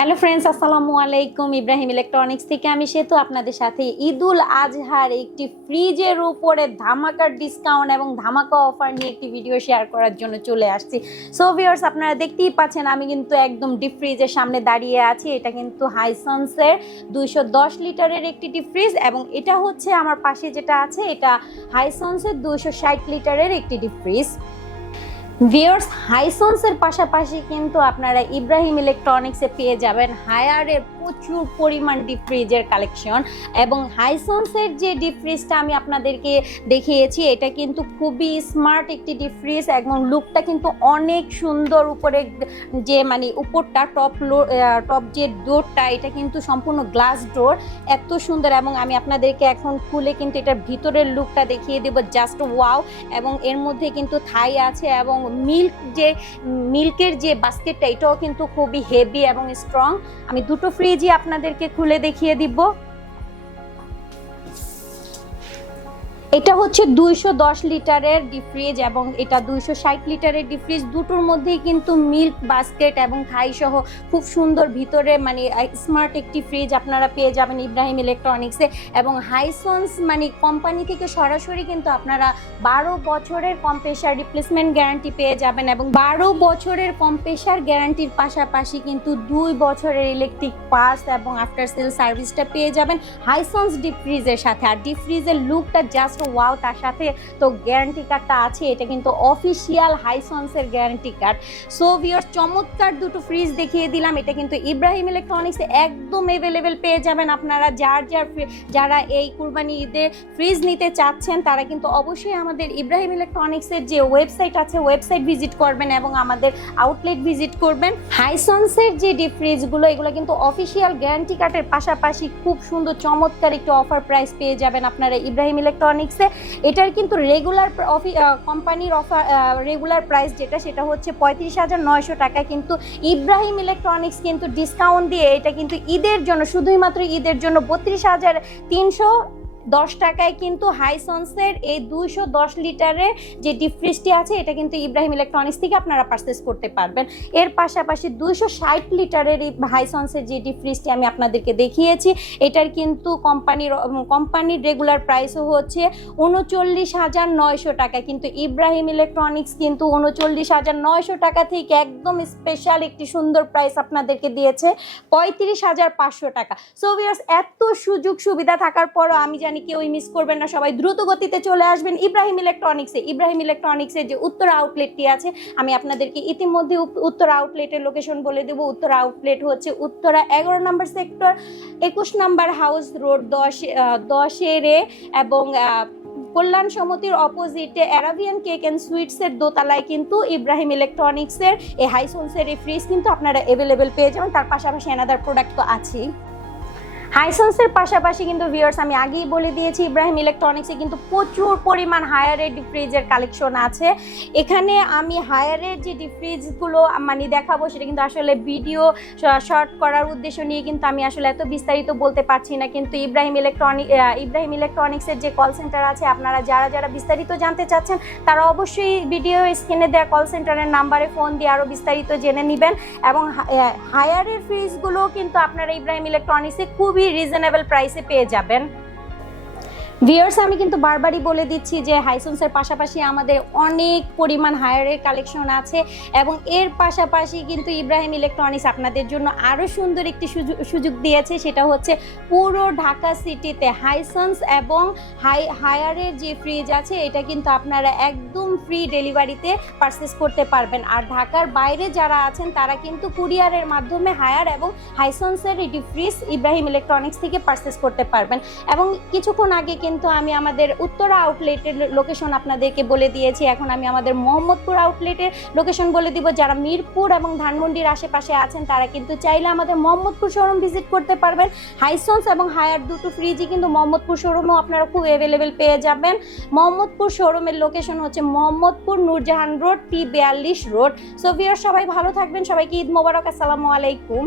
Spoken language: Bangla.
হ্যালো ফ্রেন্ডস আসসালামু আলাইকুম। ইব্রাহিম ইলেকট্রনিক্স থেকে আমি সেতু, আপনাদের সাথে ঈদুল আজহার একটি ফ্রিজের উপরে ধামাকার ডিসকাউন্ট এবং ধামাকা অফার নিয়ে একটি ভিডিও শেয়ার করার জন্য চলে আসছি। সো ভিউয়ার্স আপনারা দেখতেই পাচ্ছেন, আমি কিন্তু একদম ডিপ ফ্রিজের সামনে দাঁড়িয়ে আছি। এটা কিন্তু হাইসন্সের দুইশো দশ লিটারের একটি ডিপ ফ্রিজ এবং এটা হচ্ছে আমার পাশে যেটা আছে, এটা হাইসন্সের দুইশো ষাট লিটারের একটি ডিপ ফ্রিজ ভিওর্স হাইসন্সের পাশাপাশি কিন্তু আপনারা ইব্রাহিম ইলেকট্রনিক্সে পেয়ে যাবেন হায়ারের প্রচুর পরিমাণ ডিপ ফ্রিজের কালেকশন এবং হাইসন্সের যে ডিপ ফ্রিজটা আমি আপনাদেরকে দেখিয়েছি, এটা কিন্তু খুবই স্মার্ট একটি ডিপ ফ্রিজ এবং লুকটা কিন্তু অনেক সুন্দর উপরে যে মানে উপরটা টপ লো টপ যে ডোরটা এটা কিন্তু সম্পূর্ণ গ্লাস ডোর এত সুন্দর এবং আমি আপনাদেরকে এখন খুলে কিন্তু এটার ভিতরের লুকটা দেখিয়ে দেবো জাস্ট ওয়াও এবং এর মধ্যে কিন্তু থাই আছে এবং মিল্ক যে মিল্কের যে বাস্কেটটা এটাও কিন্তু খুবই হেভি এবং স্ট্রং আমি দুটো ফ্রিজই আপনাদেরকে খুলে দেখিয়ে দিব। এটা হচ্ছে দুইশো দশ লিটারের ডিপ ফ্রিজ এবং এটা দুইশো ষাট লিটারের ডিপ ফ্রিজ দুটোর মধ্যেই কিন্তু মিল্ক বাস্কেট এবং থাই সহ খুব সুন্দর ভিতরে মানে স্মার্ট একটি ফ্রিজ আপনারা পেয়ে যাবেন ইব্রাহিম ইলেকট্রনিক্সে এবং হাইসন্স মানে কোম্পানি থেকে সরাসরি কিন্তু আপনারা বারো বছরের কম্প্রেসার রিপ্লেসমেন্ট গ্যারান্টি পেয়ে যাবেন এবং বারো বছরের কম্প্রেসার গ্যারান্টির পাশাপাশি কিন্তু দুই বছরের ইলেকট্রিক পার্টস এবং আফটার সেল সার্ভিসটা পেয়ে যাবেন হাইসন্স ডিপ ফ্রিজের সাথে। আর ডিপ ফ্রিজের লুকটা জাস্ট ওয়াও, তার সাথে তো গ্যারান্টি কার্ডটা আছে, এটা কিন্তু অফিসিয়াল হাইসন্সের গ্যারান্টি কার্ড সো ভিওর চমৎকার দুটো ফ্রিজ দেখিয়ে দিলাম। এটা কিন্তু ইব্রাহিম ইলেকট্রনিক্সে একদম অ্যাভেলেবেল পেয়ে যাবেন আপনারা। যার যার যারা এই কুরবানি ঈদে ফ্রিজ নিতে চাচ্ছেন, তারা কিন্তু অবশ্যই আমাদের ইব্রাহিম ইলেকট্রনিক্সের যে ওয়েবসাইট আছে ওয়েবসাইট ভিজিট করবেন এবং আমাদের আউটলেট ভিজিট করবেন। হাইসন্সের যে ডিপ ফ্রিজগুলো এগুলো কিন্তু অফিসিয়াল গ্যারান্টি কার্ডের পাশাপাশি খুব সুন্দর, চমৎকার একটু অফার প্রাইস পেয়ে যাবেন আপনারা ইব্রাহিম ইলেকট্রনিক্সে এটার কিন্তু রেগুলার অফি কোম্পানির অফার রেগুলার প্রাইস যেটা, সেটা হচ্ছে পঁয়ত্রিশ হাজার নয়শো টাকা। কিন্তু ইব্রাহিম ইলেকট্রনিক্স কিন্তু ডিসকাউন্ট দিয়ে এটা কিন্তু ঈদের জন্য শুধুই মাত্র ঈদের জন্য বত্রিশ হাজার তিনশো দশ টাকায় কিন্তু হাইসন্সের এই দুইশো দশ লিটারের যে ডিপ ফ্রিজটি আছে, এটা কিন্তু ইব্রাহিম ইলেকট্রনিক্স থেকে আপনারা পারচেস করতে পারবেন। এর পাশাপাশি দুইশো ষাট লিটারের এই হাইসন্সের যে ডিপ ফ্রিজটি আমি আপনাদেরকে দেখিয়েছি, এটার কিন্তু কোম্পানির কোম্পানির রেগুলার প্রাইসও হচ্ছে উনচল্লিশ হাজার নয়শো টাকা কিন্তু ইব্রাহিম ইলেকট্রনিক্স কিন্তু উনচল্লিশ হাজার নয়শো টাকা থেকে একদম স্পেশাল একটি সুন্দর প্রাইস আপনাদেরকে দিয়েছে, পঁয়ত্রিশ হাজার পাঁচশো টাকা। সো ভিউয়ার্স এত সুযোগ সুবিধা থাকার পরও আমি জানি কেউই মিস করবেন না। সবাই দ্রুত গতিতে চলে আসবেন ইব্রাহিম ইলেকট্রনিক্সে ইব্রাহিম ইলেকট্রনিক্সের যে উত্তর আউটলেটটি আছে, আমি আপনাদেরকে ইতিমধ্যে উত্তর আউটলেটের লোকেশন বলে দেবো। উত্তর আউটলেট হচ্ছে উত্তরা এগারো নম্বর সেক্টর একুশ নম্বর হাউস রোড দশ দশের এবং কল্যাণ সমিতির অপোজিটে অ্যারাবিয়ান কেক অ্যান্ড সুইটসের দোতলায় কিন্তু ইব্রাহিম ইলেকট্রনিক্সের এই হাইসোলসের এই ফ্রিজ কিন্তু আপনারা অ্যাভেলেবেল পেয়ে যাবেন। তার পাশাপাশি এনাদার প্রোডাক্ট তো আছেই। হাইসেন্সের পাশাপাশি কিন্তু ভিউয়ার্স আমি আগেই বলে দিয়েছি ইব্রাহিম ইলেকট্রনিক্সে কিন্তু প্রচুর পরিমাণ হায়ারের ডিপ ফ্রিজের কালেকশন আছে। এখানে আমি হায়ারের যে ডিপ ফ্রিজগুলো মানে দেখাবো, সেটা কিন্তু আসলে ভিডিও শর্ট করার উদ্দেশ্য নিয়ে কিন্তু আমি আসলে এত বিস্তারিত বলতে পারছি না। কিন্তু ইব্রাহিম ইলেকট্রনিক ইব্রাহিম ইলেকট্রনিক্সের যে কল সেন্টার আছে, আপনারা যারা যারা বিস্তারিত জানতে চাচ্ছেন, তারা অবশ্যই ভিডিও স্ক্রিনে দেওয়া কল সেন্টারের নাম্বারে ফোন দিয়ে আরও বিস্তারিত জেনে নেবেন। এবং হায়ারের ফ্রিজগুলো কিন্তু আপনারা ইব্রাহিম ইলেকট্রনিক্সে খুবই রিজনেবল প্রাইসে পেয়ে যাবেন। ভিউয়ার্স আমি কিন্তু বারবারই বলে দিচ্ছি যে হাইসন্সের পাশাপাশি আমাদের অনেক পরিমাণ হায়ারের কালেকশন আছে এবং এর পাশাপাশি কিন্তু ইব্রাহিম ইলেকট্রনিক্স আপনাদের জন্য আরও সুন্দর একটি সুযোগ- সুযোগ দিয়েছে। সেটা হচ্ছে পুরো ঢাকা সিটিতে হাইসন্স এবং হাই হায়ারের যে ফ্রিজ আছে, এটা কিন্তু আপনারা একদম ফ্রি ডেলিভারিতে পারচেস করতে পারবেন। আর ঢাকার বাইরে যারা আছেন, তারা কিন্তু কুরিয়ারের মাধ্যমে হায়ার এবং হাইসন্সের এটি ফ্রিজ ইব্রাহিম ইলেকট্রনিক্স থেকে পারচেস করতে পারবেন। এবং কিছুক্ষণ আগে কিন্তু আমি আমাদের উত্তরা আউটলেটের লোকেশন আপনাদেরকে বলে দিয়েছি। এখন আমি আমাদের মোহাম্মদপুর আউটলেটের লোকেশন বলে দিব। যারা মিরপুর এবং ধানমন্ডির আশেপাশে আছেন, তারা কিন্তু চাইলে আমাদের মোহাম্মদপুর শোরুম ভিজিট করতে পারবেন। হাইসন্স এবং হায়ার দুটো ফ্রিজই কিন্তু মোহাম্মদপুর শোরুমও আপনারা খুব অ্যাভেলেবেল পেয়ে যাবেন। মোহাম্মদপুর শোরুমের লোকেশন হচ্ছে মোহাম্মদপুর নূরজাহান রোড টি বিয়াল্লিশ রোড সো ভিউয়ার সবাই ভালো থাকবেন। সবাইকে ঈদ মোবারক। আসসালামু আলাইকুম।